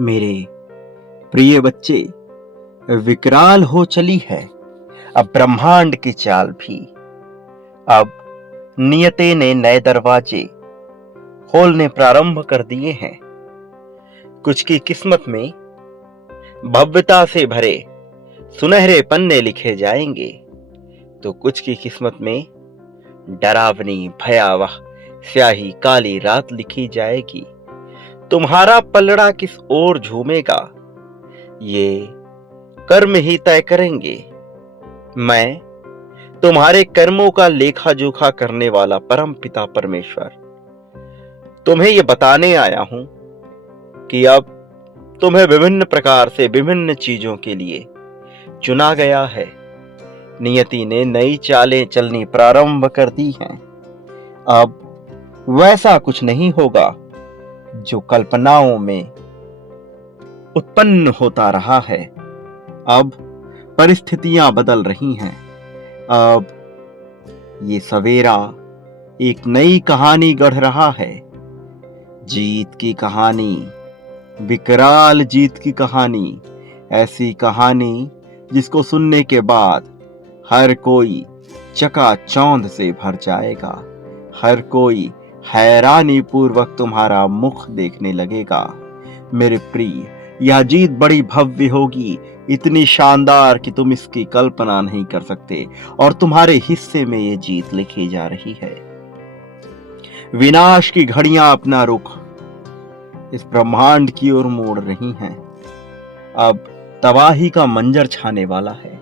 मेरे प्रिय बच्चे, विकराल हो चली है अब ब्रह्मांड की चाल भी। अब नियति ने नए दरवाजे खोलने प्रारंभ कर दिए हैं। कुछ की किस्मत में भव्यता से भरे सुनहरे पन्ने लिखे जाएंगे, तो कुछ की किस्मत में डरावनी भयावह स्याही काली रात लिखी जाएगी। तुम्हारा पलड़ा किस ओर झूमेगा, ये कर्म ही तय करेंगे। मैं तुम्हारे कर्मों का लेखा जोखा करने वाला परम पिता परमेश्वर तुम्हें यह बताने आया हूं कि अब तुम्हें विभिन्न प्रकार से विभिन्न चीजों के लिए चुना गया है। नियति ने नई चालें चलनी प्रारंभ कर दी हैं। अब वैसा कुछ नहीं होगा जो कल्पनाओं में उत्पन्न होता रहा है। अब परिस्थितियां बदल रही हैं। अब ये सवेरा एक नई कहानी गढ़ रहा है। जीत की कहानी, विकराल जीत की कहानी, ऐसी कहानी जिसको सुनने के बाद हर कोई चकाचौंध से भर जाएगा। हर कोई हैरानी पूर्वक तुम्हारा मुख देखने लगेगा। मेरे प्रिय, यह जीत बड़ी भव्य होगी, इतनी शानदार कि तुम इसकी कल्पना नहीं कर सकते। और तुम्हारे हिस्से में ये जीत लिखी जा रही है। विनाश की घड़ियां अपना रुख इस ब्रह्मांड की ओर मोड़ रही हैं। अब तबाही का मंजर छाने वाला है,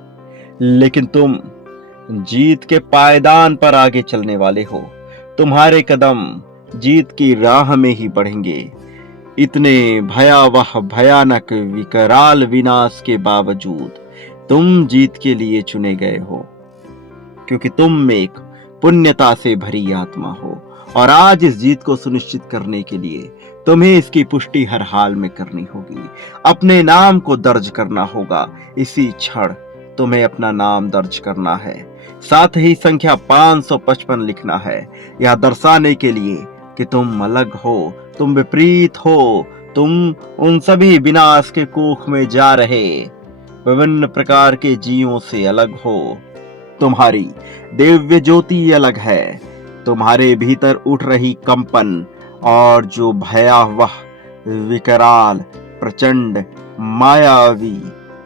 लेकिन तुम जीत के पायदान पर आगे चलने वाले हो। तुम्हारे कदम जीत की राह में ही बढ़ेंगे। इतने भयावह भयानक विकराल विनाश के बावजूद तुम जीत के लिए चुने गए हो, क्योंकि तुम एक पुण्यता से भरी आत्मा हो। और आज इस जीत को सुनिश्चित करने के लिए तुम्हें इसकी पुष्टि हर हाल में करनी होगी। अपने नाम को दर्ज करना होगा। इसी क्षण तुम्हें अपना नाम दर्ज करना है। साथ ही संख्या 555 लिखना है, यह दर्शाने के लिए कि तुम अलग हो, तुम विपरीत हो, तुम उन सभी विनाश के कुख में जा रहे विभिन्न प्रकार के जीवों से अलग हो। तुम्हारी दिव्य ज्योति अलग है। तुम्हारे भीतर उठ रही कंपन और जो भयावह विकराल प्रचंड मायावी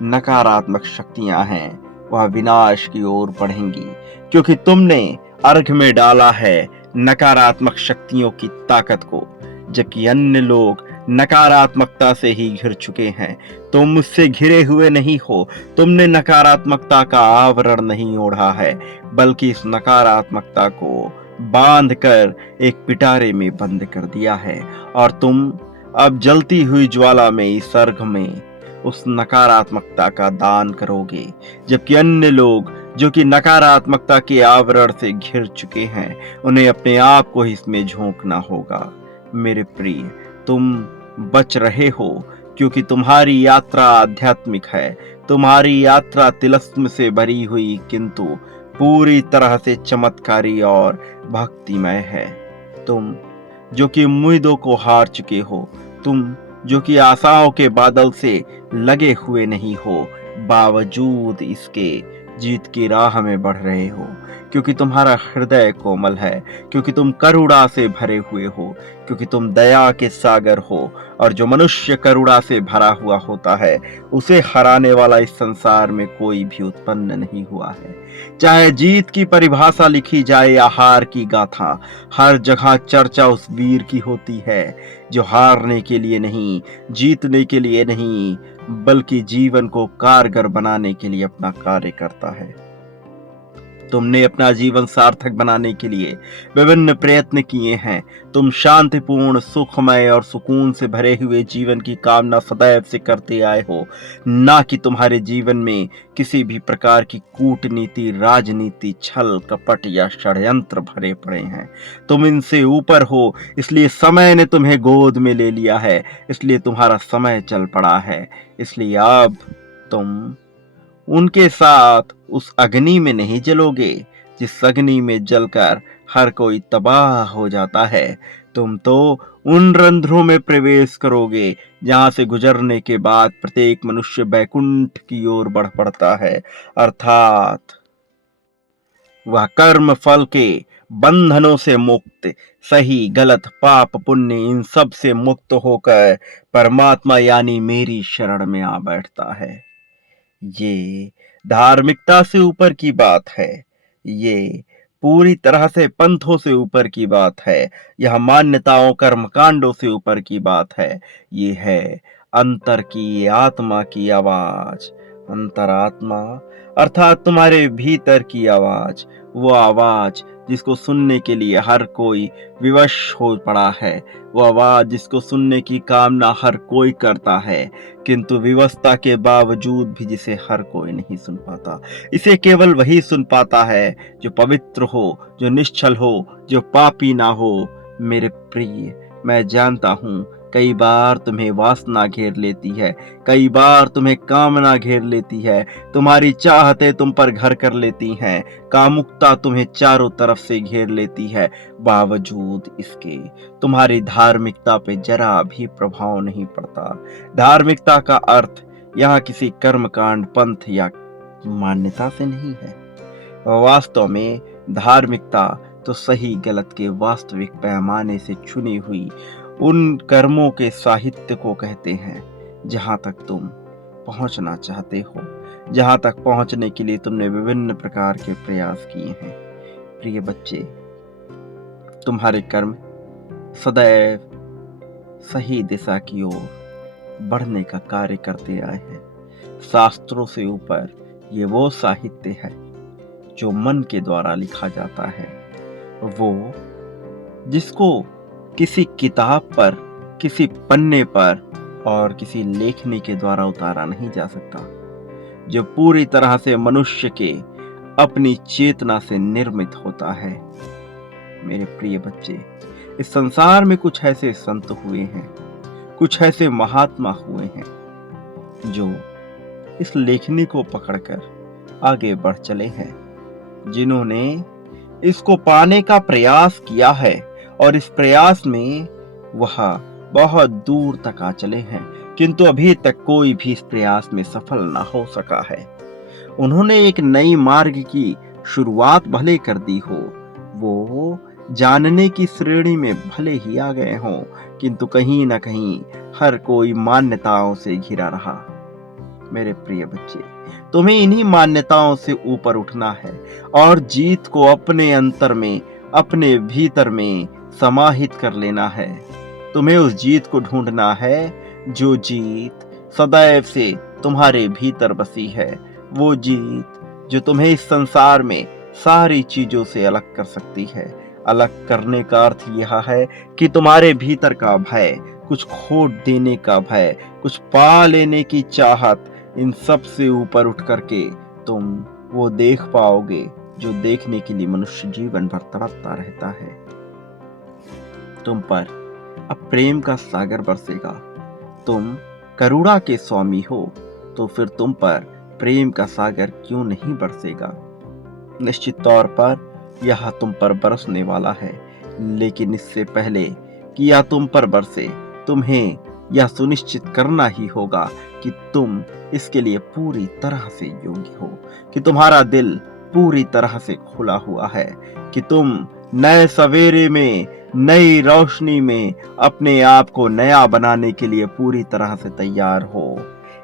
नकारात्मक शक्तियां हैं, वह विनाश की ओर बढ़ेंगी, क्योंकि तुमने अर्घ में डाला है नकारात्मक शक्तियों की ताकत को, जबकि अन्य लोग नकारात्मकता से ही घिर चुके हैं। तुम मुझसे घिरे हुए नहीं हो। तुमने नकारात्मकता का आवरण नहीं ओढ़ा है, बल्कि इस नकारात्मकता को बांध कर एक पिटारे में बंद कर दिया है। और तुम अब जलती हुई ज्वाला में इस अर्घ में उस नकारात्मकता का दान करोगे, जबकि अन्य लोग जो कि नकारात्मकता के आवरण से घिर चुके हैं, उन्हें अपने आप को इसमें झोंकना होगा। मेरे प्रिय, तुम बच रहे हो, क्योंकि तुम्हारी यात्रा आध्यात्मिक है। तुम्हारी यात्रा तिलस्म से भरी हुई, किंतु पूरी तरह से चमत्कारी और भक्तिमय है। तुम जो कि उम्मीदों को हार चुके हो, तुम जो कि आशाओं के बादल से लगे हुए नहीं हो, बावजूद इसके जीत की राह में बढ़ रहे हो, क्योंकि तुम्हारा हृदय कोमल है, क्योंकि तुम करुणा से भरे हुए हो, क्योंकि तुम दया के सागर हो। और जो मनुष्य करुणा से भरा हुआ होता है, उसे हराने वाला इस संसार में कोई भी उत्पन्न नहीं हुआ है। चाहे जीत की परिभाषा लिखी जाए या हार की गाथा, हर जगह चर्चा उस वीर की होती है जो हारने के लिए नहीं, जीतने के लिए नहीं, बल्कि जीवन को कारगर बनाने के लिए अपना कार्य करता है। तुमने अपना जीवन सार्थक बनाने के लिए विभिन्न प्रयत्न किए हैं। तुम शांतिपूर्ण, सुखमय और सुकून से भरे हुए जीवन की कामना सदैव से करते आए हो, ना कि तुम्हारे जीवन में किसी भी प्रकार की कूटनीति, राजनीति, छल कपट या षड्यंत्र भरे पड़े हैं। तुम इनसे ऊपर हो, इसलिए समय ने तुम्हें गोद में ले लिया है, इसलिए तुम्हारा समय चल पड़ा है। इसलिए अब तुम उनके साथ उस अग्नि में नहीं जलोगे जिस अग्नि में जलकर हर कोई तबाह हो जाता है। तुम तो उन रंध्रों में प्रवेश करोगे जहां से गुजरने के बाद प्रत्येक मनुष्य बैकुंठ की ओर बढ़ पड़ता है, अर्थात वह कर्म फल के बंधनों से मुक्त, सही गलत पाप पुण्य इन सब से मुक्त होकर परमात्मा यानी मेरी शरण में आ बैठता है। ये धार्मिकता से ऊपर की बात है। ये पूरी तरह से पंथों से ऊपर की बात है। यह मान्यताओं कर्मकांडों से ऊपर की बात है। ये है अंतर की आत्मा की आवाज। अंतरात्मा अर्थात तुम्हारे भीतर की आवाज, वो आवाज जिसको सुनने के लिए हर कोई विवश हो पड़ा है, वो आवाज जिसको सुनने की कामना हर कोई करता है, किंतु विवशता के बावजूद भी जिसे हर कोई नहीं सुन पाता। इसे केवल वही सुन पाता है जो पवित्र हो, जो निश्चल हो, जो पापी ना हो। मेरे प्रिय, मैं जानता हूं कई बार तुम्हें वासना घेर लेती है, कई बार तुम्हें कामना घेर लेती है, तुम्हारी चाहतें तुम पर घर कर लेती हैं, कामुकता तुम्हें चारों तरफ से घेर लेती है। बावजूद इसके तुम्हारी धार्मिकता पे जरा भी प्रभाव नहीं पड़ता। धार्मिकता का अर्थ यहाँ किसी कर्मकांड, पंथ या मान्यता से नहीं है। वास्तव में धार्मिकता तो सही गलत के वास्तविक पैमाने से चुनी हुई उन कर्मों के साहित्य को कहते हैं जहां तक तुम पहुंचना चाहते हो, जहां तक पहुंचने के लिए तुमने विभिन्न प्रकार के प्रयास किए हैं। प्रिय बच्चे, तुम्हारे कर्म सदैव सही दिशा की ओर बढ़ने का कार्य करते आए हैं। शास्त्रों से ऊपर ये वो साहित्य है जो मन के द्वारा लिखा जाता है, वो जिसको किसी किताब पर, किसी पन्ने पर और किसी लेखनी के द्वारा उतारा नहीं जा सकता, जो पूरी तरह से मनुष्य के अपनी चेतना से निर्मित होता है। मेरे प्रिय बच्चे, इस संसार में कुछ ऐसे संत हुए हैं, कुछ ऐसे महात्मा हुए हैं जो इस लेखनी को पकड़कर आगे बढ़ चले हैं, जिन्होंने इसको पाने का प्रयास किया है और इस प्रयास में वह बहुत दूर तक आ चले हैं, किंतु अभी तक कोई भी इस प्रयास में सफल ना हो सका है। उन्होंने एक नई मार्ग की शुरुआत भले कर दी हो, वो जानने की श्रेणी में भले ही आ गए हों, किंतु कहीं ना कहीं हर कोई मान्यताओं से घिरा रहा। मेरे प्रिय बच्चे, तुम्हें इन्हीं मान्यताओं से ऊपर उठना है और जीत को अपने अंतर में, अपने भीतर में समाहित कर लेना है। तुम्हें उस जीत को ढूंढना है जो जीत सदैव से तुम्हारे भीतर बसी है, वो जीत जो तुम्हें इस संसार में सारी चीजों से अलग कर सकती है। अलग करने का अर्थ यह है कि तुम्हारे भीतर का भय, कुछ खोट देने का भय, कुछ पा लेने की चाहत, इन सब से ऊपर उठ करके तुम वो देख पाओगे जो देखने के लिए मनुष्य जीवन भर तड़पता रहता है। तुम पर अब प्रेम का सागर बरसेगा। तुम करुणा के स्वामी हो, तो फिर तुम पर प्रेम का सागर क्यों नहीं बरसेगा। निश्चित तौर पर यह तुम पर बरसने वाला है, लेकिन इससे पहले कि यह तुम पर बरसे, तुम्हें यह सुनिश्चित करना ही होगा कि तुम इसके लिए पूरी तरह से योग्य हो, कि तुम्हारा दिल पूरी तरह से खुला हुआ है, कि तुम नए सवेरे में, नई रोशनी में अपने आप को नया बनाने के लिए पूरी तरह से तैयार हो।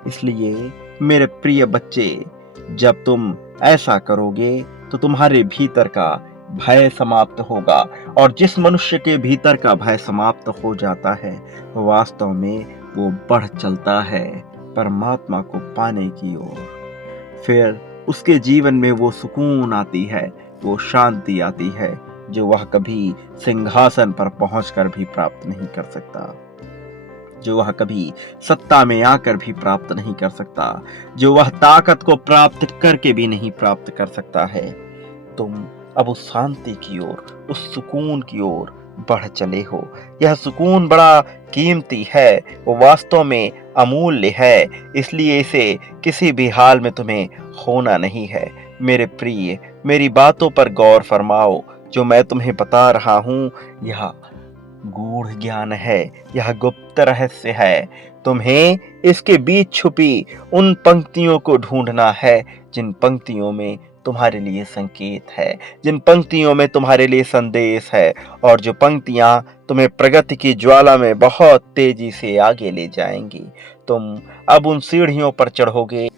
इसलिए मेरे प्रिय बच्चे, जब तुम ऐसा करोगे तो तुम्हारे भीतर का भय समाप्त होगा, और जिस मनुष्य के भीतर का भय समाप्त हो जाता है, वास्तव में वो बढ़ चलता है परमात्मा को पाने की ओर। फिर उसके जीवन में वो सुकून आती है, वो शांति आती है जो वह कभी सिंहासन पर पहुंचकर भी प्राप्त नहीं कर सकता, जो वह कभी सत्ता में आकर भी प्राप्त नहीं कर सकता, जो वह ताकत को प्राप्त करके भी नहीं प्राप्त कर सकता है। तुम अब उस शांति की ओर, उस सुकून की ओर बढ़ चले हो। यह सुकून बड़ा कीमती है, वो वास्तव में अमूल्य है, इसलिए इसे किसी भी हाल में तुम्हें खोना नहीं है। मेरे प्रिय, मेरी बातों पर गौर फरमाओ। जो मैं तुम्हें बता रहा हूँ, यह गूढ़ ज्ञान है, यह गुप्त रहस्य है। तुम्हें इसके बीच छुपी उन पंक्तियों को ढूंढना है जिन पंक्तियों में तुम्हारे लिए संकेत है, जिन पंक्तियों में तुम्हारे लिए संदेश है, और जो पंक्तियां तुम्हें प्रगति की ज्वाला में बहुत तेजी से आगे ले जाएंगी। तुम अब उन सीढ़ियों पर चढ़ोगे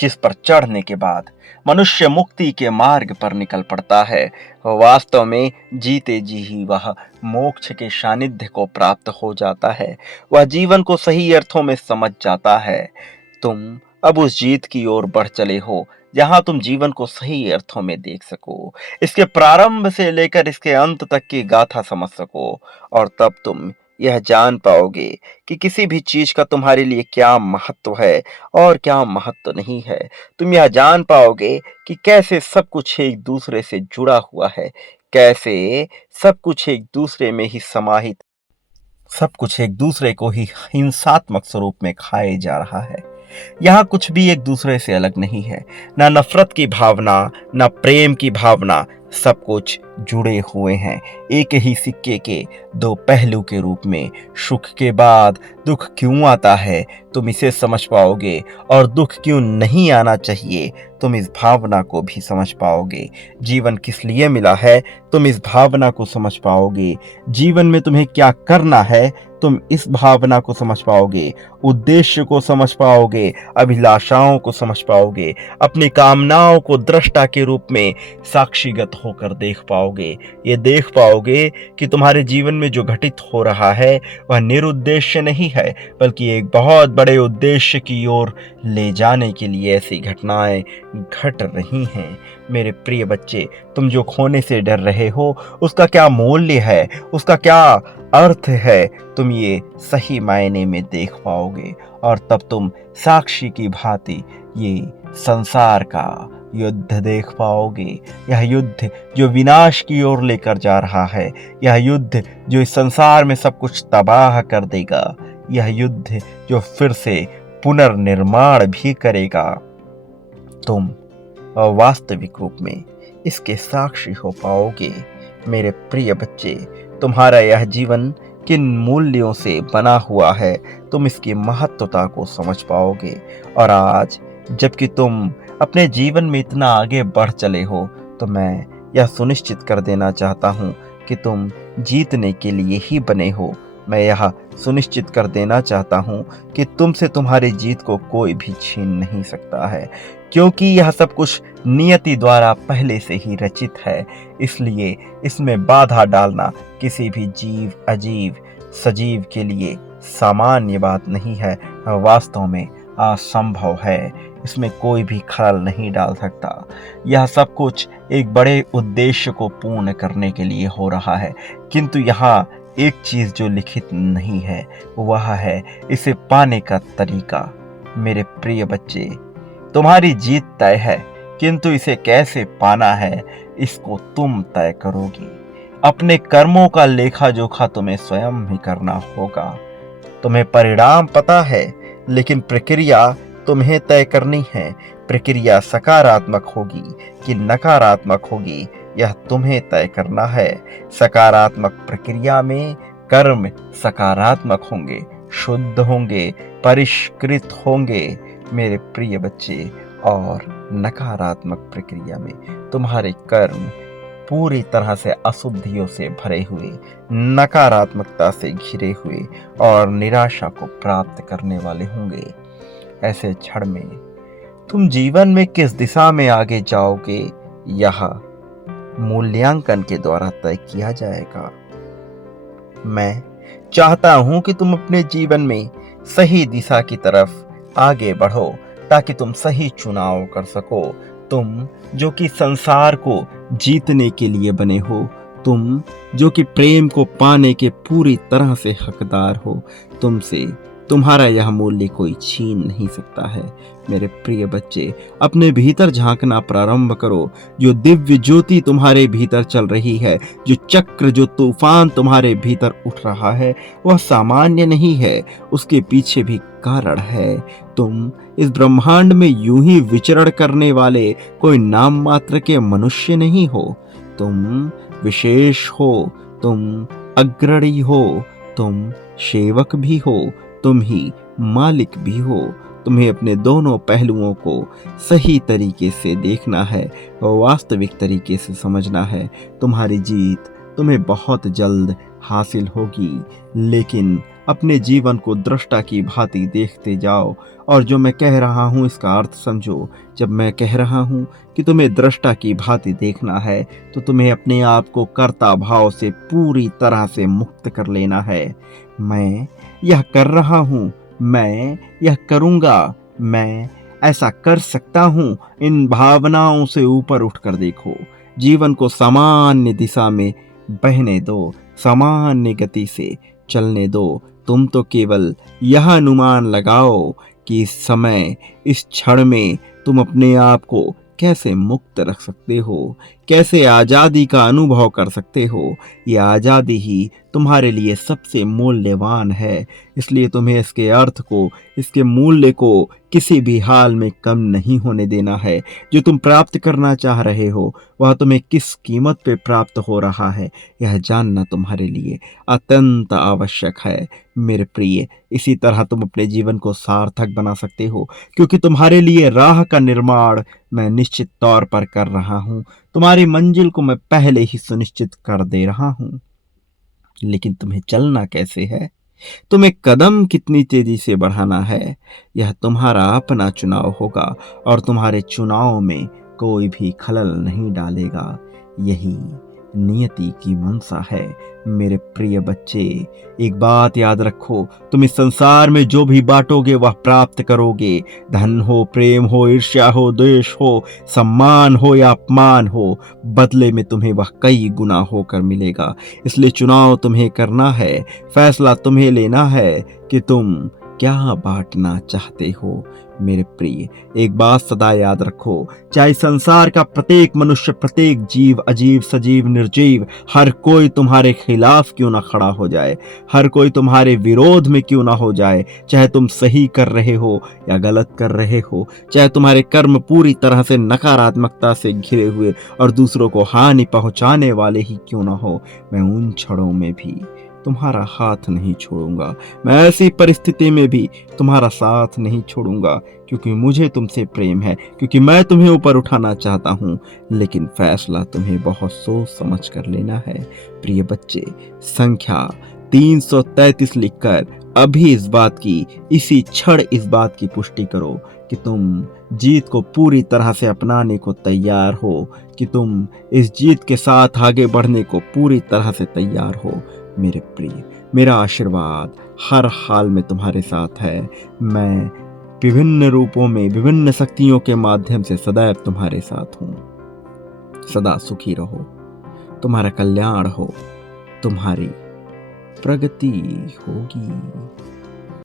जिस पर चढ़ने के बाद मनुष्य मुक्ति के मार्ग पर निकल पड़ता है। वास्तव में जीते जी ही वह मोक्ष के सानिध्य को प्राप्त हो जाता है, वह जीवन को सही अर्थों में समझ जाता है। तुम अब उस जीत की ओर बढ़ चले हो जहां तुम जीवन को सही अर्थों में देख सको, इसके प्रारंभ से लेकर इसके अंत तक की गाथा समझ सको, और तब तुम यह जान पाओगे कि किसी भी चीज का तुम्हारे लिए क्या महत्व है और क्या महत्व नहीं है। तुम यह जान पाओगे कि कैसे सब कुछ एक दूसरे से जुड़ा हुआ है, कैसे सब कुछ एक दूसरे में ही समाहित, सब कुछ एक दूसरे को ही हिंसात्मक स्वरूप में खाए जा रहा है। यहाँ कुछ भी एक दूसरे से अलग नहीं है, ना नफरत की भावना, ना प्रेम की भावना, सब कुछ जुड़े हुए हैं एक ही सिक्के के दो पहलू के रूप में। सुख के बाद दुख क्यों आता है तुम इसे समझ पाओगे, और दुख क्यों नहीं आना चाहिए तुम इस भावना को भी समझ पाओगे। जीवन किस लिए मिला है तुम इस भावना को समझ पाओगे। जीवन में तुम्हें क्या करना है तुम इस भावना को समझ पाओगे। उद्देश्य को समझ पाओगे, अभिलाषाओं को समझ पाओगे, अपनी कामनाओं को दृष्टा के रूप में साक्षीगत होकर देख पाओगे। ये देख पाओगे कि तुम्हारे जीवन में जो घटित हो रहा है वह निरुद्देश्य नहीं है, बल्कि एक बहुत बड़े उद्देश्य की ओर ले जाने के लिए ऐसी घटनाएं घट रही हैं। मेरे प्रिय बच्चे, तुम जो खोने से डर रहे हो उसका क्या मूल्य है, उसका क्या अर्थ है, तुम ये सही मायने में देख पाओगे, और तब तुम साक्षी की भांति ये संसार का युद्ध देख पाओगे। यह युद्ध जो विनाश की ओर लेकर जा रहा है, यह युद्ध जो इस संसार में सब कुछ तबाह कर देगा, यह युद्ध जो फिर से पुनर्निर्माण भी करेगा। तुम वास्तविक रूप में इसके साक्षी हो पाओगे। मेरे प्रिय बच्चे, तुम्हारा यह जीवन किन मूल्यों से बना हुआ है तुम इसकी महत्वता को समझ पाओगे। और आज जबकि तुम अपने जीवन में इतना आगे बढ़ चले हो, तो मैं यह सुनिश्चित कर देना चाहता हूँ कि तुम जीतने के लिए ही बने हो। मैं यह सुनिश्चित कर देना चाहता हूँ कि तुमसे तुम्हारी जीत को कोई भी छीन नहीं सकता है, क्योंकि यह सब कुछ नियति द्वारा पहले से ही रचित है। इसलिए इसमें बाधा डालना किसी भी जीव, अजीव, सजीव के लिए सामान्य बात नहीं है, वास्तव में असंभव है। इसमें कोई भी खलल नहीं डाल सकता। यह सब कुछ एक बड़े उद्देश्य को पूर्ण करने के लिए हो रहा है, किंतु यहाँ एक चीज जो लिखित नहीं है वह है इसे पाने का तरीका। मेरे प्रिय बच्चे, तुम्हारी जीत तय है, किंतु इसे कैसे पाना है इसको तुम तय करोगे। अपने कर्मों का लेखा जोखा तुम्हें स्वयं ही करना होगा। तुम्हें परिणाम पता है, लेकिन प्रक्रिया तुम्हें तय करनी है। प्रक्रिया सकारात्मक होगी कि नकारात्मक होगी, यह तुम्हें तय करना है। सकारात्मक प्रक्रिया में कर्म सकारात्मक होंगे, शुद्ध होंगे, परिष्कृत होंगे मेरे प्रिय बच्चे, और नकारात्मक प्रक्रिया में तुम्हारे कर्म पूरी तरह से अशुद्धियों से भरे हुए, नकारात्मकता से घिरे हुए और निराशा को प्राप्त करने वाले होंगे। ऐसे क्षण में तुम जीवन में किस दिशा में आगे जाओगे, यह मूल्यांकन के द्वारा तय किया जाएगा। मैं चाहता हूं कि तुम अपने जीवन में सही दिशा की तरफ आगे बढ़ो, ताकि तुम सही चुनाव कर सको। तुम जो कि संसार को जीतने के लिए बने हो, तुम जो कि प्रेम को पाने के पूरी तरह से हकदार हो, तुमसे तुम्हारा यह मूल्य कोई छीन नहीं सकता है। मेरे प्रिय बच्चे, अपने भीतर झांकना प्रारंभ करो। जो दिव्य ज्योति तुम्हारे भीतर चल रही है, जो चक्र, जो तूफान तुम्हारे भीतर उठ रहा है, वह सामान्य नहीं है, उसके पीछे भी कारण है। तुम इस ब्रह्मांड में यूं ही विचरण करने वाले कोई नाम मात्र के मनुष्य नहीं हो। तुम विशेष हो, तुम अग्रणी हो, तुम सेवक भी हो, तुम ही मालिक भी हो। तुम्हें अपने दोनों पहलुओं को सही तरीके से देखना है, वास्तविक तरीके से समझना है। तुम्हारी जीत तुम्हें बहुत जल्द हासिल होगी, लेकिन अपने जीवन को दृष्टा की भांति देखते जाओ। और जो मैं कह रहा हूँ इसका अर्थ समझो। जब मैं कह रहा हूँ कि तुम्हें दृष्टा की भांति देखना है, तो तुम्हें अपने आप को कर्ता भाव से पूरी तरह से मुक्त कर लेना है। मैं यह कर रहा हूँ, मैं यह करूँगा, मैं ऐसा कर सकता हूँ, इन भावनाओं से ऊपर उठकर देखो। जीवन को सामान्य दिशा में बहने दो, सामान्य गति से चलने दो। तुम तो केवल यह अनुमान लगाओ कि इस समय, इस क्षण में तुम अपने आप को कैसे मुक्त रख सकते हो, कैसे आज़ादी का अनुभव कर सकते हो। ये आज़ादी ही तुम्हारे लिए सबसे मूल्यवान है, इसलिए तुम्हें इसके अर्थ को, इसके मूल्य को किसी भी हाल में कम नहीं होने देना है। जो तुम प्राप्त करना चाह रहे हो, वह तुम्हें किस कीमत पे प्राप्त हो रहा है, यह जानना तुम्हारे लिए अत्यंत आवश्यक है मेरे प्रिय। इसी तरह तुम अपने जीवन को सार्थक बना सकते हो, क्योंकि तुम्हारे लिए राह का निर्माण मैं निश्चित तौर पर कर रहा हूँ। तुम्हारी मंजिल को मैं पहले ही सुनिश्चित कर दे रहा हूँ। लेकिन तुम्हें चलना कैसे है, तुम्हें कदम कितनी तेजी से बढ़ाना है, यह तुम्हारा अपना चुनाव होगा, और तुम्हारे चुनाव में कोई भी खलल नहीं डालेगा। यही नियति की मंशा है मेरे प्रिय बच्चे। एक बात याद रखो, तुम इस संसार में जो भी बांटोगे वह प्राप्त करोगे। धन हो, प्रेम हो, ईर्ष्या हो, द्वेष हो, सम्मान हो या अपमान हो, बदले में तुम्हें वह कई गुना होकर मिलेगा। इसलिए चुनाव तुम्हें करना है, फैसला तुम्हें लेना है कि तुम क्या बांटना चाहते हो मेरे प्रिय। एक बात सदा याद रखो, चाहे संसार का प्रत्येक मनुष्य, प्रत्येक जीव, अजीब सजीव निर्जीव, हर कोई तुम्हारे खिलाफ क्यों ना खड़ा हो जाए, हर कोई तुम्हारे विरोध में क्यों ना हो जाए, चाहे तुम सही कर रहे हो या गलत कर रहे हो, चाहे तुम्हारे कर्म पूरी तरह से नकारात्मकता से घिरे हुए और दूसरों को हानि पहुंचाने वाले ही क्यों ना हो, मैं उन क्षणों में भी तुम्हारा हाथ नहीं छोड़ूंगा। मैं ऐसी परिस्थिति में भी तुम्हारा साथ नहीं छोड़ूंगा, क्योंकि मुझे तुमसे प्रेम है, क्योंकि मैं तुम्हें ऊपर उठाना चाहता हूँ। लेकिन फैसला तुम्हें बहुत सोच समझ कर लेना है प्रिय बच्चे। संख्या 333 लिखकर अभी इस बात की, इसी क्षण इस बात की पुष्टि करो कि तुम जीत को पूरी तरह से अपनाने को तैयार हो, कि तुम इस जीत के साथ आगे बढ़ने को पूरी तरह से तैयार हो मेरे प्रिय। मेरा आशीर्वाद हर हाल में तुम्हारे साथ है। मैं विभिन्न रूपों में, विभिन्न शक्तियों के माध्यम से सदैव तुम्हारे साथ हूँ। सदा सुखी रहो, तुम्हारा कल्याण हो, तुम्हारी प्रगति होगी।